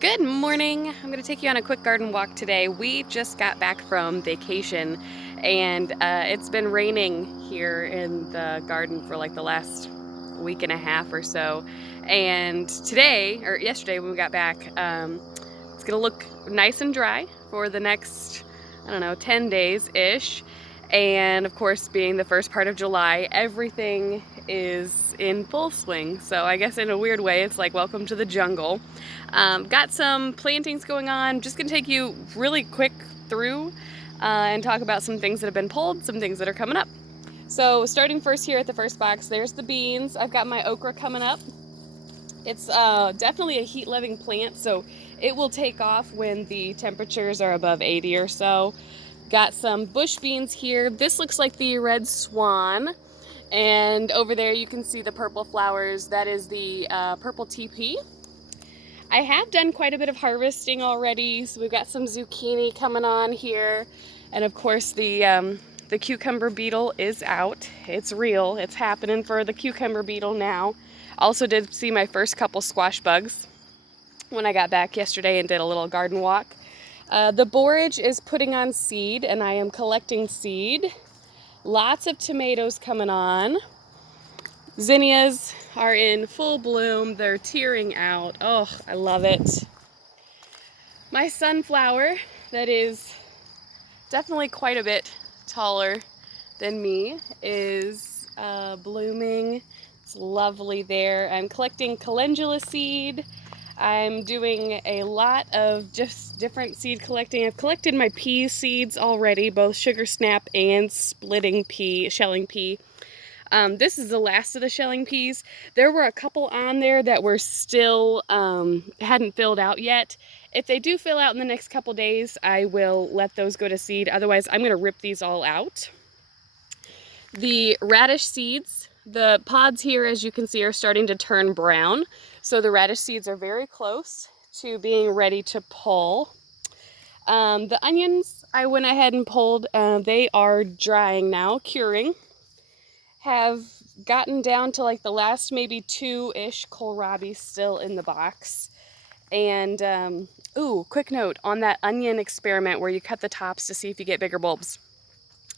Good morning. I'm going to take you on a quick garden walk today. We just got back from vacation and it's been raining here in the garden for like the last week and a half or so. And today, or yesterday when we got back, it's going to look nice and dry for the next, I don't know, 10 days-ish. And of course, being the first part of July, everything is in full swing. So I guess in a weird way, it's like welcome to the jungle. Got some plantings going on. Just gonna take you really quick through and talk about some things that have been pulled, some things that are coming up. So starting first here at the first box, there's the beans. I've got my okra coming up. It's definitely a heat-loving plant, so it will take off when the temperatures are above 80 or so. Got some bush beans here. This looks like the red swan. And over there you can see the purple flowers. That is the purple TP. I have done quite a bit of harvesting already, so we've got some zucchini coming on here. And of course the cucumber beetle is out. It's real, it's happening for the cucumber beetle now. Also did see my first couple squash bugs when I got back yesterday and did a little garden walk. The borage is putting on seed and I am collecting seed. Lots of tomatoes coming on. Zinnias are in full bloom. They're tearing out. Oh, I love it. My sunflower, that is definitely quite a bit taller than me, is blooming. It's lovely there. I'm collecting calendula seed. I'm doing a lot of just different seed collecting. I've collected my pea seeds already, both sugar snap and splitting pea, shelling pea. This is the last of the shelling peas. There were a couple on there that were still hadn't filled out yet. If they do fill out in the next couple days, I will let those go to seed. Otherwise, I'm going to rip these all out. The radish seeds, the pods here, as you can see, are starting to turn brown. So the radish seeds are very close to being ready to pull. The onions, I went ahead and pulled. They are drying now, curing. Have gotten down to like the last maybe 2-ish kohlrabi still in the box. And ooh, quick note on that onion experiment where you cut the tops to see if you get bigger bulbs.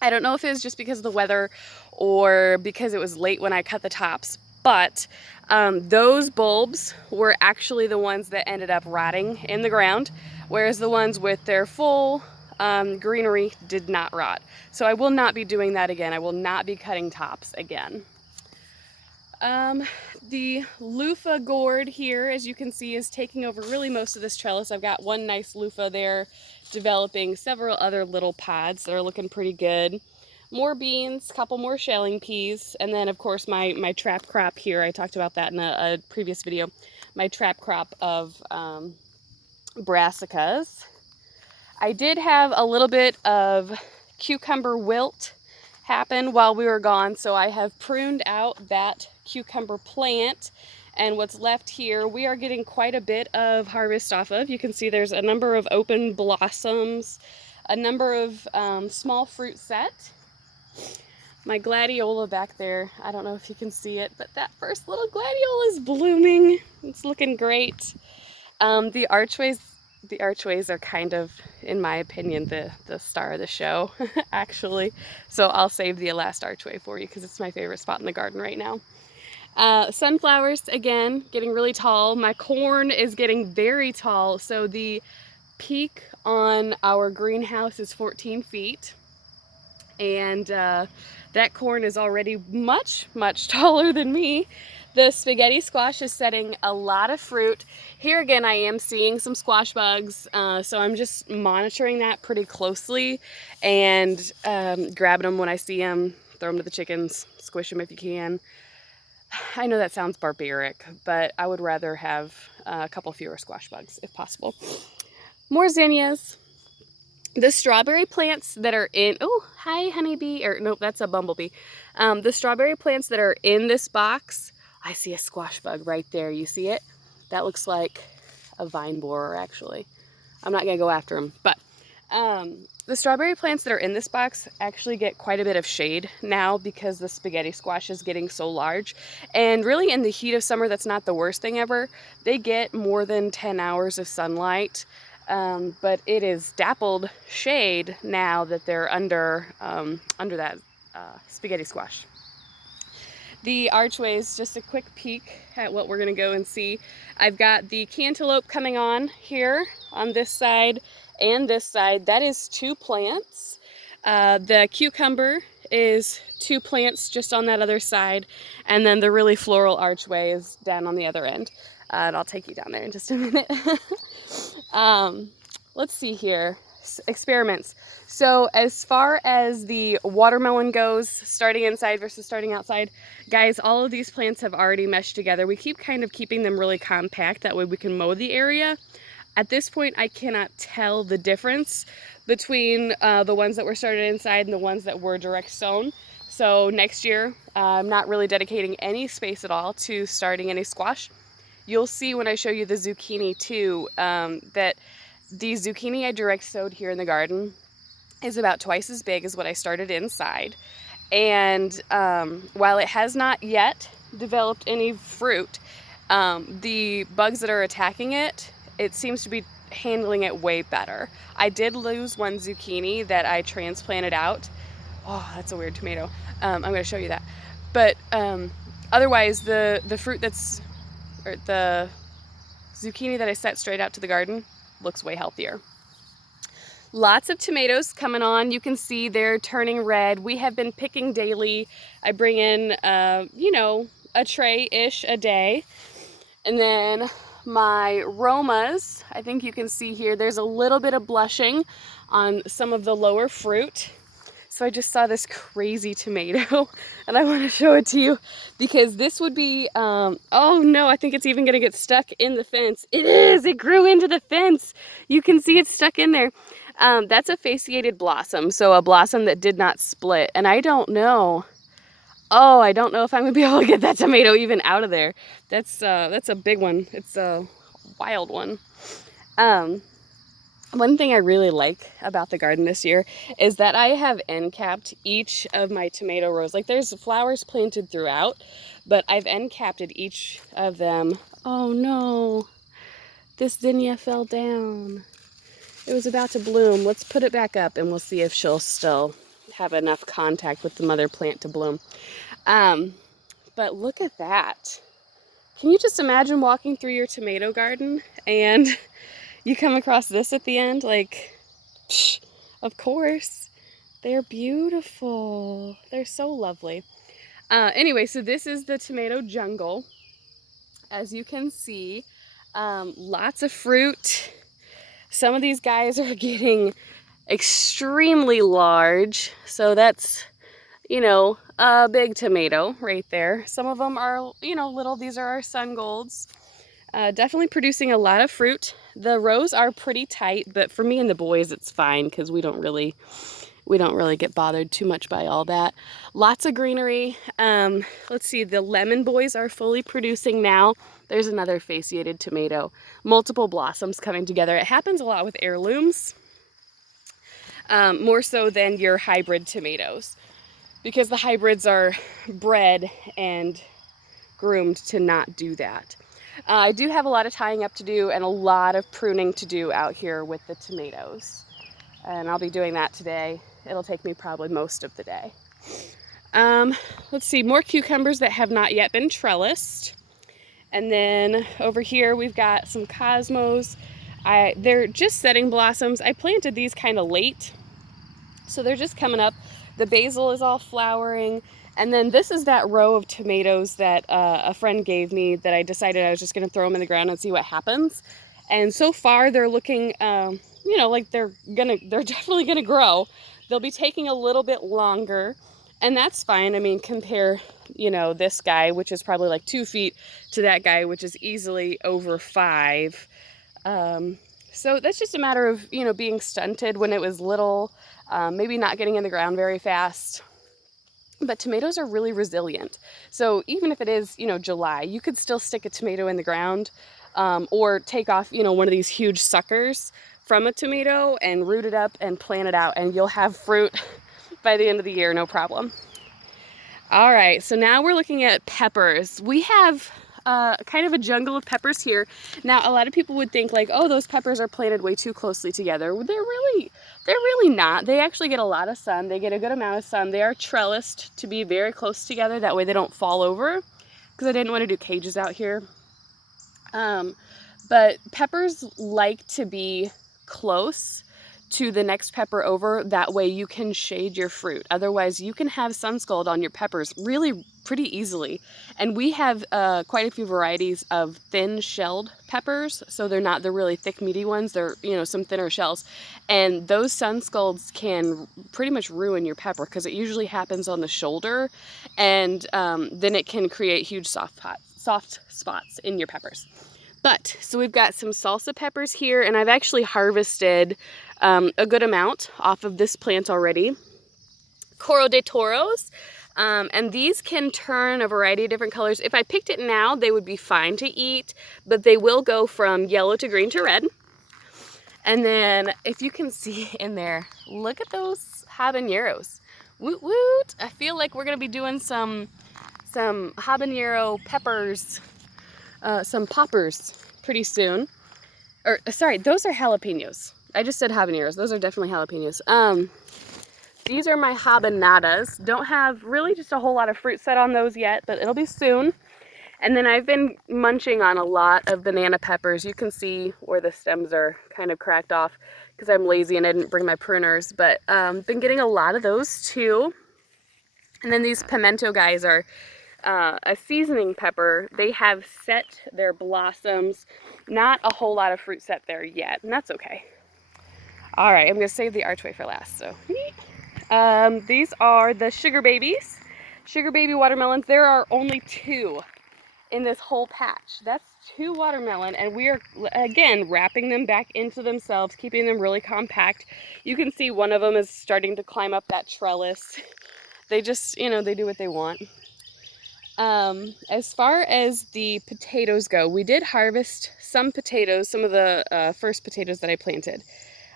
I don't know if it was just because of the weather or because it was late when I cut the tops, but those bulbs were actually the ones that ended up rotting in the ground, whereas the ones with their full greenery did not rot. So I will not be doing that again. I will not be cutting tops again. The loofah gourd here, as you can see, is taking over really most of this trellis. I've got one nice loofah there developing several other little pods that are looking pretty good. More beans, a couple more shelling peas, and then of course my trap crop here. I talked about that in a previous video. My trap crop of brassicas. I did have a little bit of cucumber wilt happen while we were gone, so I have pruned out that cucumber plant, and what's left here we are getting quite a bit of harvest off of. You can see there's a number of open blossoms, a number of small fruit set. My gladiola back there, I don't know if you can see it, but that first little gladiola is blooming. It's looking great. The archways are kind of, in my opinion, the star of the show, actually. So I'll save the last archway for you because it's my favorite spot in the garden right now. Sunflowers, again, getting really tall. My corn is getting very tall. So the peak on our greenhouse is 14 feet. And that corn is already much, much taller than me. The spaghetti squash is setting a lot of fruit. Here again, I am seeing some squash bugs, so I'm just monitoring that pretty closely and grabbing them when I see them, throw them to the chickens, squish them if you can. I know that sounds barbaric, but I would rather have a couple fewer squash bugs if possible. More zinnias. The strawberry plants that are in, oh, hi honeybee, or nope, that's a bumblebee. The strawberry plants that are in this box, I see a squash bug right there. You see it? That looks like a vine borer, actually. I'm not gonna go after him, but The strawberry plants that are in this box actually get quite a bit of shade now because the spaghetti squash is getting so large. And really in the heat of summer, that's not the worst thing ever. They get more than 10 hours of sunlight, but it is dappled shade now that they're under that spaghetti squash. The archways, just a quick peek at what we're gonna go and see. I've got the cantaloupe coming on here on this side and this side. That is 2 plants. The cucumber is 2 plants just on that other side. And then the really floral archway is down on the other end. And I'll take you down there in just a minute. Let's see here. Experiments. So as far as the watermelon goes, starting inside versus starting outside, guys, all of these plants have already meshed together. We keep kind of keeping them really compact, that way we can mow the area. At this point, I cannot tell the difference between the ones that were started inside and the ones that were direct sown. So next year, I'm not really dedicating any space at all to starting any squash. You'll see when I show you the zucchini too, that the zucchini I direct sowed here in the garden is about twice as big as what I started inside. And while it has not yet developed any fruit, the bugs that are attacking it, it seems to be handling it way better. I did lose one zucchini that I transplanted out. Oh, that's a weird tomato. I'm going to show you that. But otherwise, the fruit that's, or the zucchini that I set straight out to the garden looks way healthier. Lots of tomatoes coming on. You can see they're turning red. We have been picking daily. I bring in, you know, a tray-ish a day. And then my Romas, I think you can see here, there's a little bit of blushing on some of the lower fruit. So I just saw this crazy tomato and I want to show it to you because this would be, oh no, I think it's even going to get stuck in the fence. It is, it grew into the fence. You can see it's stuck in there. That's a fasciated blossom, so a blossom that did not split. And I don't know, I don't know if I'm going to be able to get that tomato even out of there. That's a big one. It's a wild one. One thing I really like about the garden this year is that I have end capped each of my tomato rows. Like there's flowers planted throughout, but I've end capped each of them. Oh no, this zinnia fell down. It was about to bloom. Let's put it back up and we'll see if she'll still have enough contact with the mother plant to bloom. But look at that. Can you just imagine walking through your tomato garden and you come across this at the end? Like, psh, of course. They're beautiful. They're so lovely. Anyway, so this is the tomato jungle. As you can see, lots of fruit. Some of these guys are getting extremely large. So that's, you know, a big tomato right there. Some of them are, you know, little. These are our sun golds. Definitely producing a lot of fruit. The rows are pretty tight, but for me and the boys, it's fine because we don't really get bothered too much by all that. Lots of greenery. Let's see, the lemon boys are fully producing now. There's another fasciated tomato. Multiple blossoms coming together. It happens a lot with heirlooms, more so than your hybrid tomatoes, because the hybrids are bred and groomed to not do that. I do have a lot of tying up to do and a lot of pruning to do out here with the tomatoes. And I'll be doing that today. It'll take me probably most of the day. Let's see, more cucumbers that have not yet been trellised. And then over here we've got some cosmos. They're just setting blossoms. I planted these kind of late, so they're just coming up. The basil is all flowering. And then this is that row of tomatoes that a friend gave me that I decided I was just going to throw them in the ground and see what happens. And so far they're looking, you know, like they're definitely gonna grow. They'll be taking a little bit longer, and that's fine. I mean, compare, you know, this guy, which is probably like 2 feet, to that guy, which is easily over 5. So that's just a matter of, you know, being stunted when it was little, maybe not getting in the ground very fast. But tomatoes are really resilient. So even if it is, you know, July, you could still stick a tomato in the ground, or take off, you know, one of these huge suckers from a tomato and root it up and plant it out, and you'll have fruit by the end of the year, no problem. All right, so now we're looking at peppers. We have kind of a jungle of peppers here. Now, a lot of people would think like, oh, those peppers are planted way too closely together. They're really not. They actually get a lot of sun. They get a good amount of sun. They are trellised to be very close together. That way they don't fall over, because I didn't want to do cages out here. But peppers like to be close to the next pepper over. That way you can shade your fruit. Otherwise you can have sun scald on your peppers really pretty easily. And we have quite a few varieties of thin shelled peppers. So they're not the really thick meaty ones. They're, you know, some thinner shells. And those sun scalds can pretty much ruin your pepper, because it usually happens on the shoulder. And then it can create huge soft spots in your peppers. But, so we've got some salsa peppers here, and I've actually harvested a good amount off of this plant already. Coro de Toros, and these can turn a variety of different colors. If I picked it now, they would be fine to eat, but they will go from yellow to green to red. And then, if you can see in there, look at those habaneros. Woot woot! I feel like we're gonna be doing some habanero peppers, some poppers pretty soon. Or sorry, those are jalapenos. I just said habaneros. Those are definitely jalapenos. These are my habanadas. Don't have really just a whole lot of fruit set on those yet, but it'll be soon. And then I've been munching on a lot of banana peppers. You can see where the stems are kind of cracked off because I'm lazy and I didn't bring my pruners, but been getting a lot of those too. And then these pimento guys are a seasoning pepper. They have set their blossoms. Not a whole lot of fruit set there yet, and that's okay. All right, I'm gonna save the archway for last. So these are the sugar babies, sugar baby watermelons. There are only 2 in this whole patch. That's 2 watermelon, and we are again wrapping them back into themselves, keeping them really compact. You can see one of them is starting to climb up that trellis. They just, you know, they do what they want. As far as the potatoes go, we did harvest some potatoes, some of the first potatoes that I planted.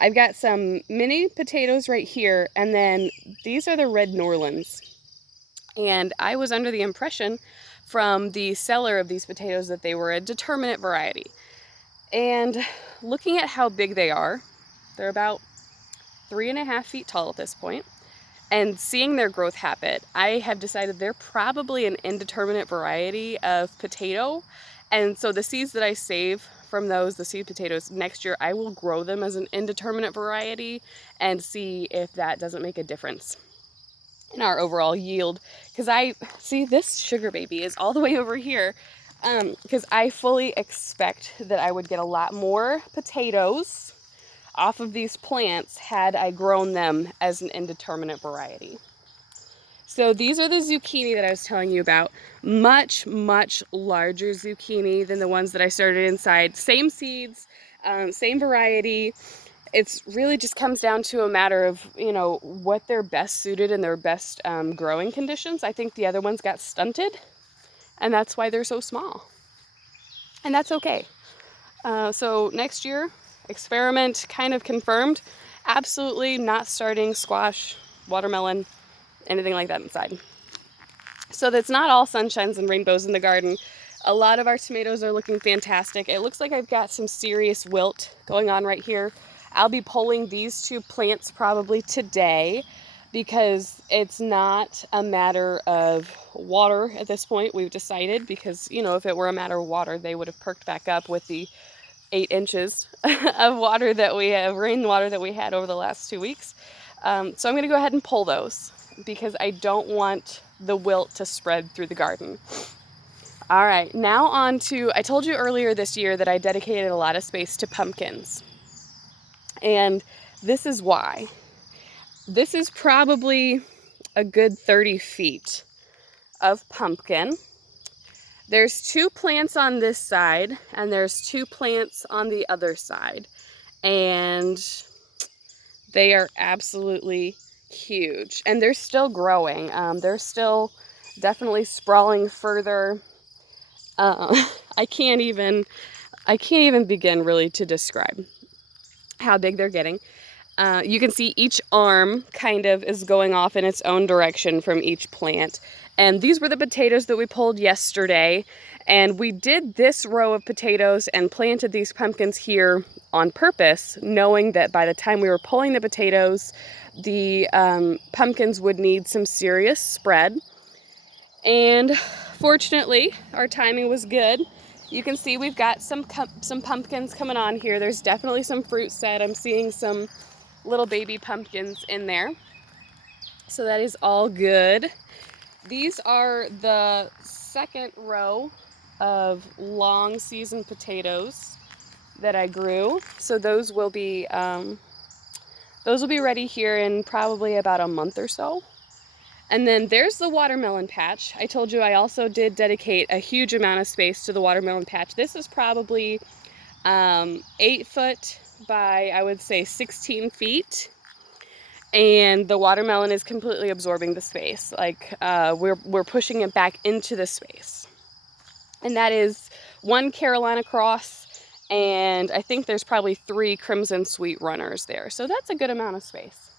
I've got some mini potatoes right here, and then these are the red Norlands. And I was under the impression from the seller of these potatoes that they were a determinate variety. And looking at how big they are, they're about 3.5 feet tall at this point. And seeing their growth habit, I have decided they're probably an indeterminate variety of potato. And so the seeds that I save from those, the seed potatoes, next year I will grow them as an indeterminate variety and see if that doesn't make a difference in our overall yield. Because I see this sugar baby is all the way over here, because I fully expect that I would get a lot more potatoes off of these plants had I grown them as an indeterminate variety. So these are the zucchini that I was telling you about. Much, much larger zucchini than the ones that I started inside. Same seeds, same variety. It's really just comes down to a matter of, you know, what they're best suited and their best growing conditions. I think the other ones got stunted, and that's why they're so small. And that's okay. So next year, experiment kind of confirmed. Absolutely not starting squash, watermelon, anything like that inside. So that's not all sunshines and rainbows in the garden. A lot of our tomatoes are looking fantastic. It looks like I've got some serious wilt going on right here. I'll be pulling these 2 plants probably today because it's not a matter of water at this point, we've decided, because, you know, if it were a matter of water, they would have perked back up with the 8 inches of water that we have, rainwater that we had over the last 2 weeks. So I'm going to go ahead and pull those because I don't want the wilt to spread through the garden. All right, now on to, I told you earlier this year that I dedicated a lot of space to pumpkins. And this is why. This is probably a good 30 feet of pumpkin. There's 2 plants on this side, and there's 2 plants on the other side. And they are absolutely huge. And they're still growing. They're still definitely sprawling further. I can't even begin really to describe. how big they're getting. You can see each arm kind of is going off in its own direction from each plant. And these were the potatoes that we pulled yesterday. And we did this row of potatoes and planted these pumpkins here on purpose, knowing that by the time we were pulling the potatoes, the pumpkins would need some serious spread. And fortunately, our timing was good. You can see we've got some pumpkins coming on here. There's definitely some fruit set. I'm seeing some little baby pumpkins in there. So that is all good. These are the second row of long season potatoes that I grew. So those will be ready here in probably about a month or so. And then there's the watermelon patch. I told you I also did dedicate a huge amount of space to the watermelon patch. This is probably 8 foot by, I would say, 16 feet. And the watermelon is completely absorbing the space. Like we're pushing it back into the space. And that is 1 Carolina Cross, and I think there's probably 3 Crimson Sweet Runners there. So that's a good amount of space.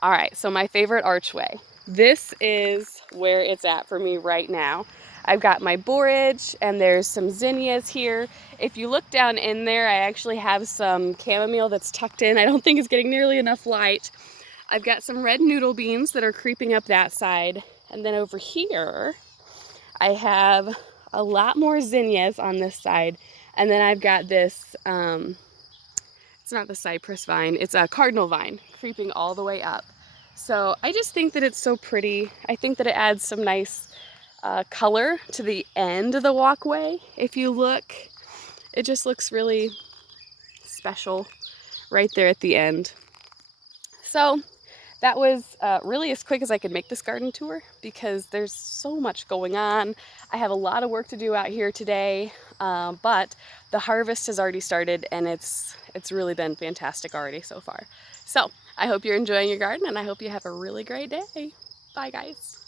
All right, so my favorite archway. This is where it's at for me right now. I've got my borage, and there's some zinnias here. If you look down in there, I actually have some chamomile that's tucked in. I don't think it's getting nearly enough light. I've got some red noodle beans that are creeping up that side. And then over here, I have a lot more zinnias on this side. And then I've got this, it's not the cypress vine, it's a cardinal vine creeping all the way up. So I just think that it's so pretty. I think that it adds some nice color to the end of the walkway. If you look, it just looks really special right there at the end. So that was really as quick as I could make this garden tour because there's so much going on. I have a lot of work to do out here today, but the harvest has already started and it's really been fantastic already so far. So I hope you're enjoying your garden and I hope you have a really great day. Bye guys.